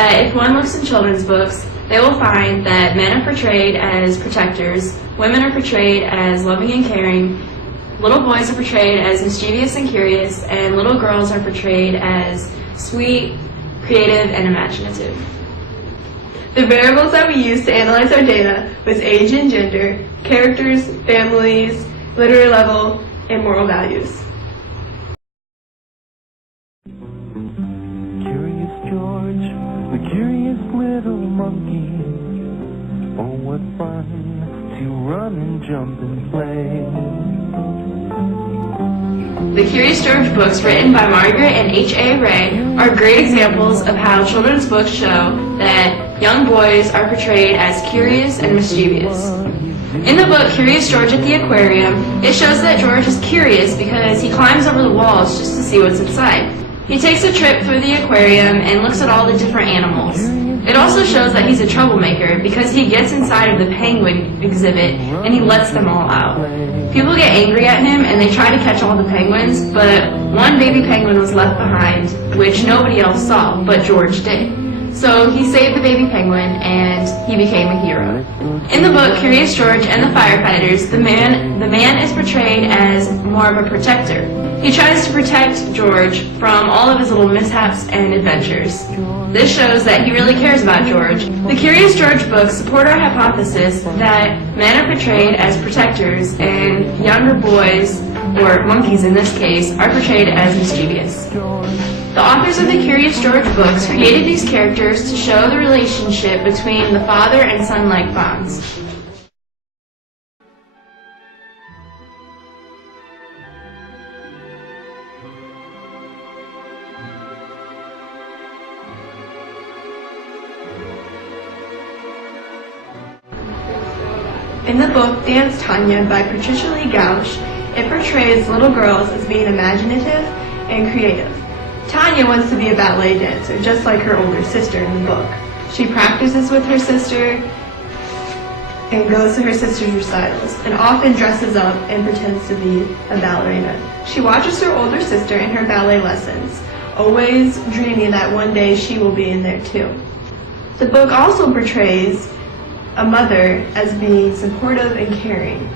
that if one looks in children's books, they will find that men are portrayed as protectors, women are portrayed as loving and caring, little boys are portrayed as mischievous and curious, and little girls are portrayed as sweet, creative, and imaginative. The variables that we used to analyze our data was age and gender, characters, families, literary level, and moral values. Curious George, the curious little monkey. Oh, what fun to run and jump and play. The Curious George books, written by Margaret and H.A. Ray, are great examples of how children's books show that young boys are portrayed as curious and mischievous. In the book Curious George at the Aquarium, it shows that George is curious because he climbs over the walls just to see what's inside. He takes a trip through the aquarium and looks at all the different animals. It also shows that he's a troublemaker because he gets inside of the penguin exhibit and he lets them all out. People get angry at him and they try to catch all the penguins, but one baby penguin was left behind, which nobody else saw, but George did. So he saved the baby penguin and he became a hero. In the book Curious George and the Firefighters, the man is portrayed as more of a protector. He tries to protect George from all of his little mishaps and adventures. This shows that he really cares about George. The Curious George books support our hypothesis that men are portrayed as protectors and younger boys, or monkeys in this case, are portrayed as mischievous. The authors of the Curious George books created these characters to show the relationship between the father and son-like bonds. In the book Dance Tanya by Patricia Lee Gauch, it portrays little girls as being imaginative and creative. Tanya wants to be a ballet dancer, just like her older sister in the book. She practices with her sister and goes to her sister's recitals, and often dresses up and pretends to be a ballerina. She watches her older sister in her ballet lessons, always dreaming that one day she will be in there too. The book also portrays a mother as being supportive and caring.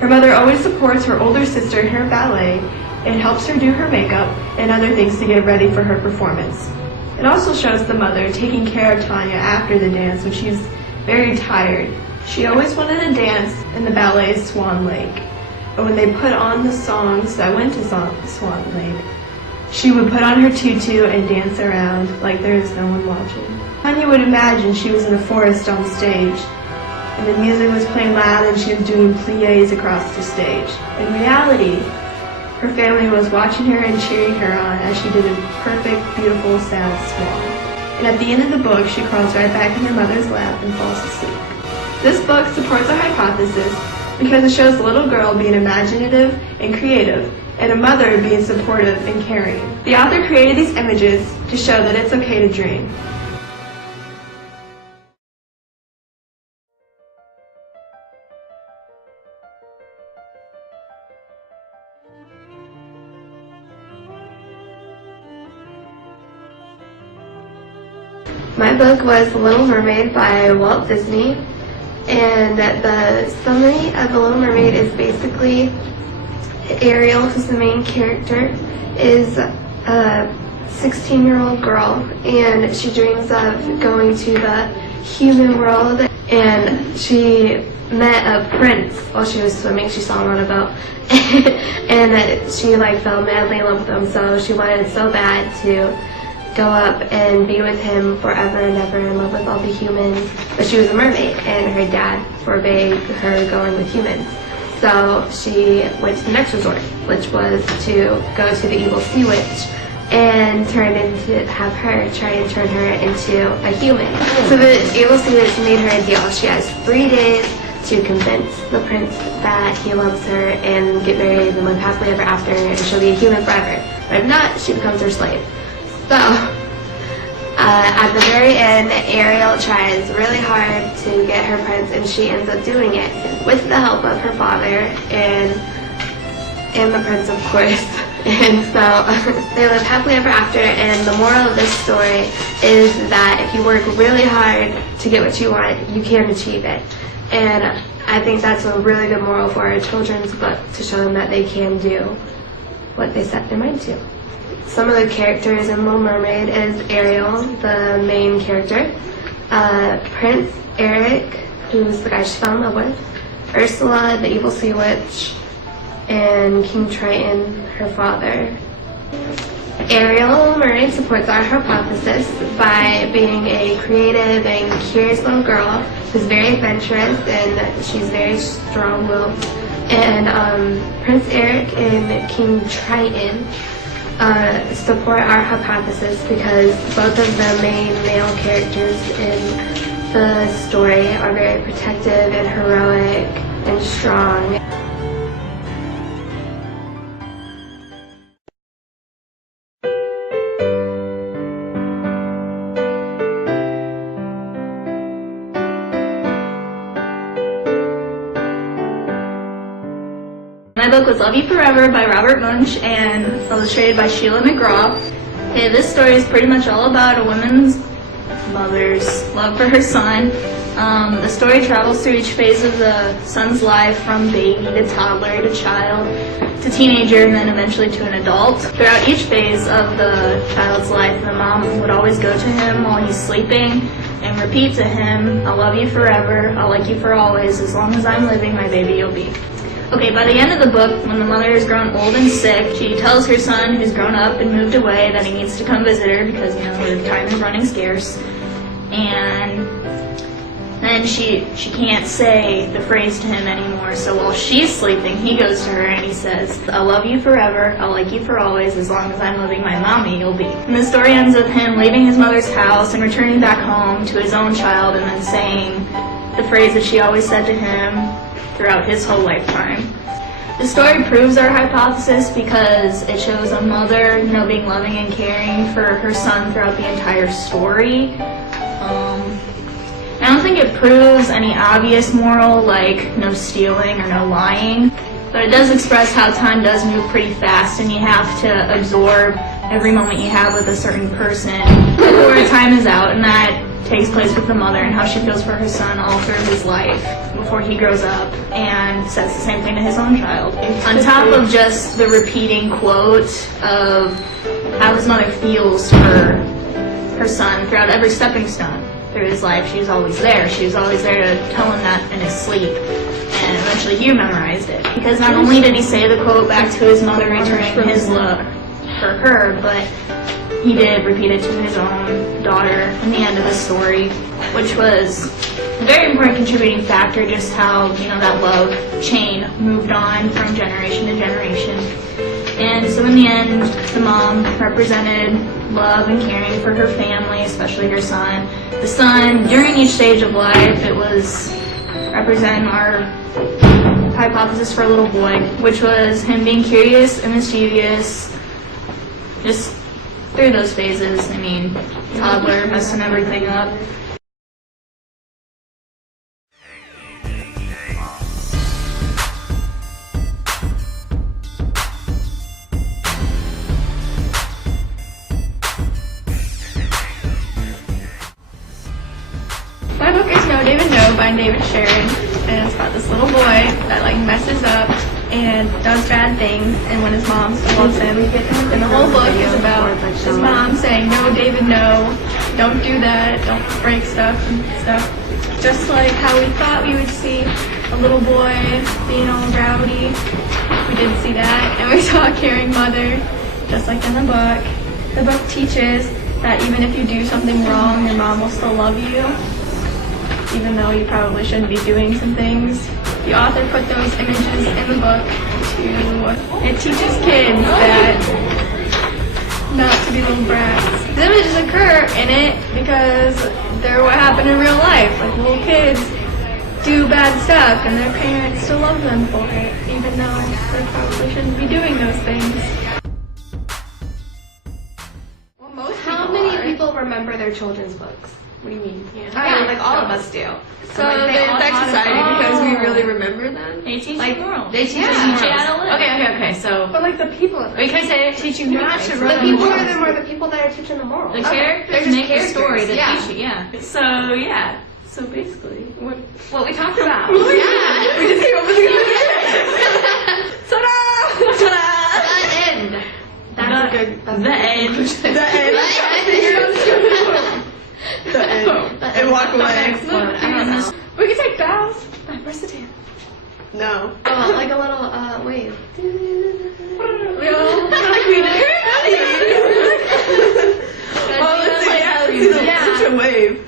Her mother always supports her older sister in her ballet and helps her do her makeup and other things to get ready for her performance. It also shows the mother taking care of Tanya after the dance when she's very tired. She always wanted to dance in the ballet Swan Lake, but when they put on the songs that went to Swan Lake, she would put on her tutu and dance around like there is no one watching. Tanya would imagine she was in a forest on stage, and the music was playing loud and she was doing pliés across the stage. In reality, her family was watching her and cheering her on as she did a perfect, beautiful, sad swan. And at the end of the book, she crawls right back in her mother's lap and falls asleep. This book supports our hypothesis because it shows a little girl being imaginative and creative, and a mother being supportive and caring. The author created these images to show that it's okay to dream. My book was The Little Mermaid by Walt Disney, and the summary of The Little Mermaid is basically Ariel, who's the main character, is a 16-year-old girl, and she dreams of going to the human world, and she met a prince while she was swimming. She saw him on a boat, and she fell madly in love with him, so she wanted so bad to go up and be with him forever and ever and live with all the humans. But she was a mermaid, and her dad forbade her going with humans. So she went to the next resort, which was to go to the evil sea witch and have her try and turn her into a human. So the evil sea witch made her a deal. She has 3 days to convince the prince that he loves her and get married and live happily ever after, and she'll be a human forever. But if not, she becomes her slave. So, at the very end, Ariel tries really hard to get her prince, and she ends up doing it with the help of her father and the prince, of course. And so they live happily ever after, and the moral of this story is that if you work really hard to get what you want, you can achieve it. And I think that's a really good moral for a children's book, to show them that they can do what they set their mind to. Some of the characters in Little Mermaid is Ariel, the main character, Prince Eric, who's the guy she fell in love with, Ursula, the evil sea witch, and King Triton, her father. Ariel, Little Mermaid, supports our hypothesis by being a creative and curious little girl who's very adventurous, and she's very strong-willed. And Prince Eric and King Triton support our hypothesis because both of the main male characters in the story are very protective and heroic and strong. My book was Love You Forever by Robert Munsch and illustrated by Sheila McGraw. Okay, this story is pretty much all about a woman's mother's love for her son. The story travels through each phase of the son's life, from baby to toddler to child to teenager and then eventually to an adult. Throughout each phase of the child's life, the mom would always go to him while he's sleeping and repeat to him, "I'll love you forever, I'll like you for always, as long as I'm living, my baby you'll be." Okay, by the end of the book, when the mother has grown old and sick, she tells her son, who's grown up and moved away, that he needs to come visit her because, her time is running scarce. And then she can't say the phrase to him anymore, so while she's sleeping, he goes to her and he says, "I'll love you forever, I'll like you for always, as long as I'm living, my mommy you'll be." And the story ends with him leaving his mother's house and returning back home to his own child and then saying the phrase that she always said to him throughout his whole lifetime. The story proves our hypothesis because it shows a mother, being loving and caring for her son throughout the entire story. I don't think it proves any obvious moral, like no stealing or no lying, but it does express how time does move pretty fast and you have to absorb every moment you have with a certain person before time is out, and that takes place with the mother and how she feels for her son all through his life before he grows up, and says the same thing to his own child. On top of just the repeating quote of how his mother feels for her son throughout every stepping stone through his life, she was always there. She was always there to tell him that in his sleep, and eventually he memorized it. Because not only did he say the quote back to his mother, returning his love for her, but he did repeat it to his own daughter in the end of the story, which was a very important contributing factor, just how, that love chain moved on from generation to generation. And so in the end, the mom represented love and caring for her family, especially her son. The son, during each stage of life, it was representing our hypothesis for a little boy, which was him being curious and mischievous, just through those phases. Toddler, messing everything up. My book is No David No by David Sharon, and it's about this little boy that messes up and does bad things, and when his mom still loves him. And the whole book is about his mom saying, "No, David, no, don't do that, don't break stuff and stuff." Just like how we thought we would see a little boy being all rowdy, we didn't see that, and we saw a caring mother, just like in the book. The book teaches that even if you do something wrong, your mom will still love you, even though you probably shouldn't be doing some things. The author put those images in the book it teaches kids that not to be little brats. The images occur in it because they're what happened in real life. Little kids do bad stuff and their parents still love them for it, even though they probably shouldn't be doing those things. How many people remember their children's books? What do you mean? Yeah, all of us do. So they affect society because we really remember them. They teach Like, you morals. They teach They us teach you morals. how to live. Okay. So, But like the people, wait, can I say it? teach you not to The run. people are the people that are teaching the morals. The Okay, characters they're just make the story characters, that yeah. teach you, yeah. So basically, what we talked about. We just came up with a good Ta-da! Ta-da! The end. That's a good. That's The end. The end. The end. And walk away. Next one. I don't know. We can take bows. Where's the tan? No. Oh, like a little wave. Oh, let's see. Yeah, let's see. Such a wave.